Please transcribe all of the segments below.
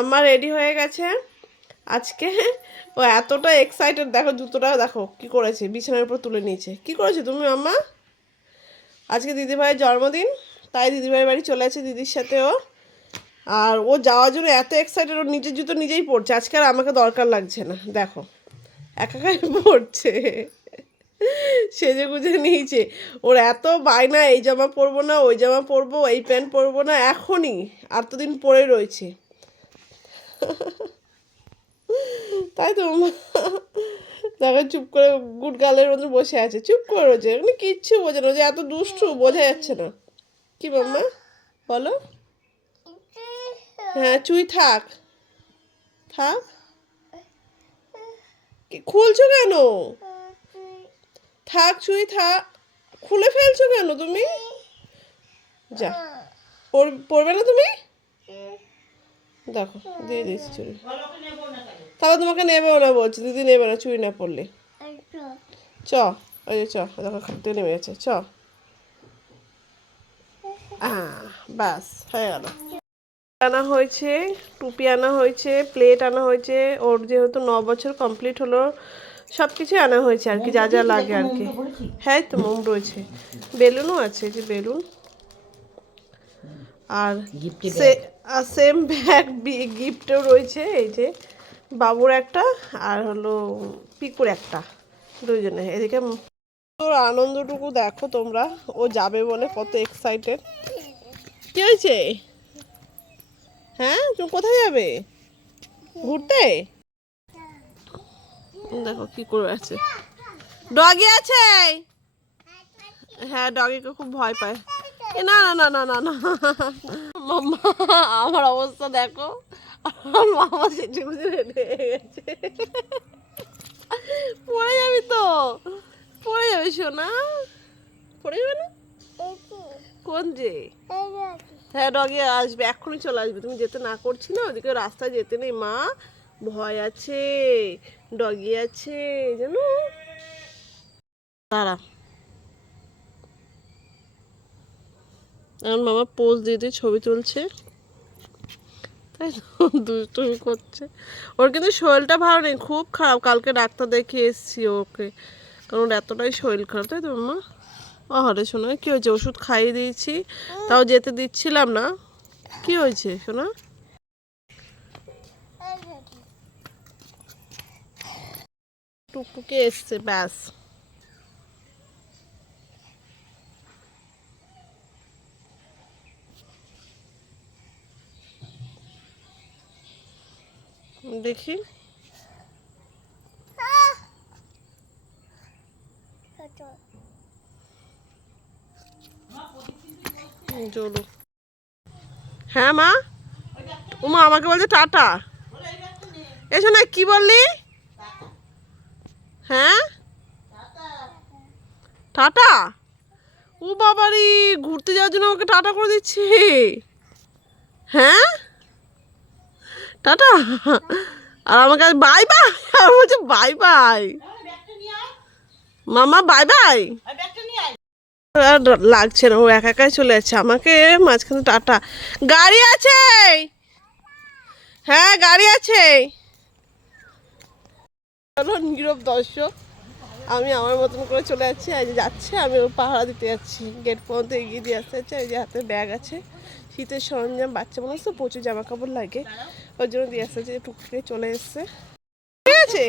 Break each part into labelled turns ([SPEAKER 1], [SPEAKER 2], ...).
[SPEAKER 1] আমার রেডি হয়ে গেছে। আজকে ও এতটা এক্সাইটেড দেখো জুতোটা, দেখো কি করেছে, বিছানার উপর তুলে নিয়েছে। কি করেছ তুমি, আম্মা? আজকে দিদিভাইয়ের জন্মদিন, তাই দিদিভাইয়ের বাড়ি চলে আছে দিদির সাথে ও। আর ও যাওয়ার জন্য এত এক্সাইটেড ও নিজের জুতো নিজেই পড়ছে আজকে আর আমাকে দরকার লাগছে না, দেখো। একাকাই পড়ছে সেজে গুজে নিয়েছে। ওর এত বায়না, এই জামা পরবো না, ওই জামা পরবো, এই প্যান্ট পরবো না, এখনই, আর তো দিন পরে রয়েছে। তাই তো দেখো চুপ করে গুড গালের মতো বসে আছে। চুপ করে রয়েছে মানে কিচ্ছু বোঝে না যে এত দুষ্টু, বোঝা যাচ্ছে না। কি মাম্মা বলো। হ্যাঁ চুই থাক। থাক। খুলছো কেন? থাক, চুই থাক। খুলে ফেলছো কেন তুমি? যা। পরবে না তুমি? দেখো, দিয়ে দিয়েছি চুড়ি। তাহলে তোমাকে নেবেও না বলছি, দিদি নেবে না চুড়ি না পড়লে চ, ওই চ, দেখো খাদ্য নেমে গেছে, চ। ব্যাস হয়ে গেল। আনা হয়েছে, টুপি আনা হয়েছে, প্লেট আনা হয়েছে, ওর যেহেতু ন বছর কমপ্লিট হলো সব কিছুই আনা হয়েছে আর কি, যা যা লাগে আর কি। হ্যাঁ তো মোম রয়েছে। বেলুনও আছে যে বেলুন। আর সেম ব্যাগ গিফটও রয়েছে এই যে বাবুর একটা আর হলো পিকুর একটা দুজনে। এদিকে তোর আনন্দটুকু দেখো তোমরা ও যাবে বলে কত এক্সাইটেড কি হয়েছে? হ্যাঁ তুমি কোথায় যাবে? ঘুরতে? দেখো কি করে আছে। ডগি আছে? হ্যাঁ ডগিকে খুব ভয় পায়। না না না না না না। মাম্মা, আমার অবস্থা দেখো। আমার মামা সেটে হয়ে গেছে। পড়ে যাবি তো। পড়ে যাবে, সোনা। পড়ে যাবে না? কোন যে? হ্যাঁ ডগি আসবে। এক্ষুনি চলে আসবে। তুমি যেতে না করছি না, ওদিকে রাস্তায় যেতে নেই। মা, ভয় আছে, ডগি আছে, জানো? দাঁড়া। এখন মামা পোজ দিয়ে দিয়ে ছবি তুলছে। তাই দুষ্টুমি করছে। ওর কিন্তু শরীরটা ভালো নেই, খুব খারাপ। কালকে ডাক্তার দেখিয়ে এসেছি ওকে। কারণ এতটাই শরীর খারাপ, তাই তো মামা? ও হরে শোনা কী হয়েছে? ওষুধ খাইয়ে দিয়েছি, তাও যেতে দিচ্ছিলাম না। কি হয়েছে শোনা টুকটুকে এসছে, ব্যাস। দেখি। হ্যাঁ মা? উমা, আমাকে বলছে টাটা। এসো না, কি বললি? হ্যাঁ? টাটা? ও বাবারি, ঘুরতে যাওয়ার জন্য আমাকে টাটা করে দিচ্ছে। হ্যাঁ? টাটা। আর আমাকে বাই বাই আর বলছে বাই বাই মামা বাই বাই লাগছে না, ও একা একাই চলে যাচ্ছে। আমাকে মাঝখানে টাটা। গাড়ি আছে! হ্যাঁ গাড়ি আছে। নীরব দর্শক। আমি আমার মতন করে চলে যাচ্ছি আজ যাচ্ছে আমি ও পাহারা দিতে যাচ্ছি। গেট পর্যন্ত এগিয়ে দিয়ে আসতে যাচ্ছে এই যে হাতে ব্যাগ আছে। শীতের সরঞ্জাম বাচ্চা মানুষ তো প্রচুর জামা কাপড় লাগে। ওর জন্য দিয়ে আসতে হচ্ছে টুকটুকে চলে এসছে। ঠিক আছে?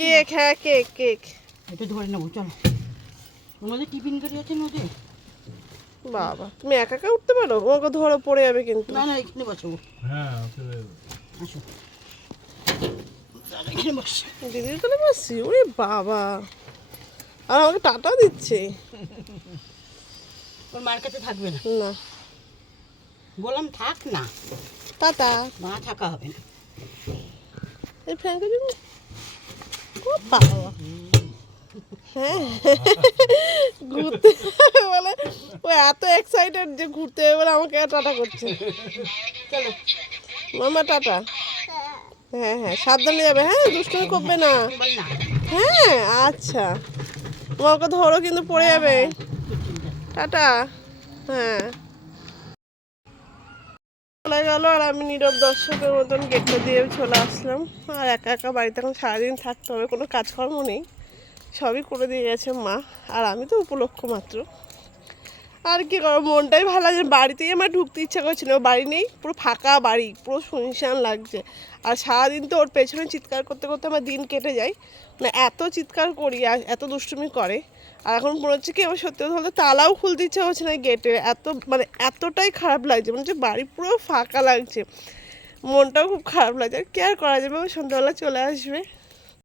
[SPEAKER 1] কেক হ্যাঁ কেক কেক
[SPEAKER 2] এটা ধরে নেব চলো। টিফিন গাড়ি আছে নদী
[SPEAKER 1] বাবা তুমি একা একা উঠতে পারো? ওকে ধরো পড়ে যাবে কিন্তু।
[SPEAKER 2] না না এখানে বসাবো
[SPEAKER 3] হ্যাঁ
[SPEAKER 2] আসো। বস
[SPEAKER 1] দিদির বসছি ওরে বাবা আর আমাকে টাটা দিচ্ছে
[SPEAKER 2] ওর মার কাছে থাকবে না
[SPEAKER 1] না
[SPEAKER 2] বললাম থাক না
[SPEAKER 1] টাটা
[SPEAKER 2] মা থাকা হবে না
[SPEAKER 1] এই ফ্যানকে দিবি ও বাবা হ্যাঁ ঘুরতে বলে ও এত এক্সাইটেড যে ঘুরতে বলে আমাকে টাটা করছে
[SPEAKER 2] চলো
[SPEAKER 1] মামা, টাটা। হ্যাঁ হ্যাঁ সাবধানে যাবে। হ্যাঁ দুষ্টুমি করবে না। হ্যাঁ আচ্ছা। তোমাকে ধরো কিন্তু পড়ে যাবে। টাটা। হ্যাঁ। চলে গেল আর আমি নীরব দর্শকের মতন গেটটা দিয়ে চলে আসলাম। আর একা একা বাড়িতে এখন সারাদিন থাকতে হবে, কোনো কাজকর্ম নেই। সবই করে দিয়ে গেছে মা। আর আমি তো উপলক্ষ মাত্র। আর কি করো মনটাই ভালো লাগছে বাড়িতেই আমার ঢুকতে ইচ্ছা করছিল, বাড়ি নেই, পুরো ফাঁকা বাড়ি, পুরো শুনশান লাগছে। আর সারাদিন তো ওর পেছনে চিৎকার করতে করতে আমার দিন কেটে যায়। মানে এত চিৎকার করি, আর এত দুষ্টুমি করে। আর এখন মনে হচ্ছে কি, আমার সত্যি কথা বলতে তালাও খুলতে ইচ্ছা হচ্ছে না গেটে। এত মানে এতটাই খারাপ লাগছে, মনে হচ্ছে বাড়ি পুরো ফাঁকা লাগছে। মনটাও খুব খারাপ লাগছে। আর কি আর করা যাবে? সন্ধ্যাবেলা চলে আসবে।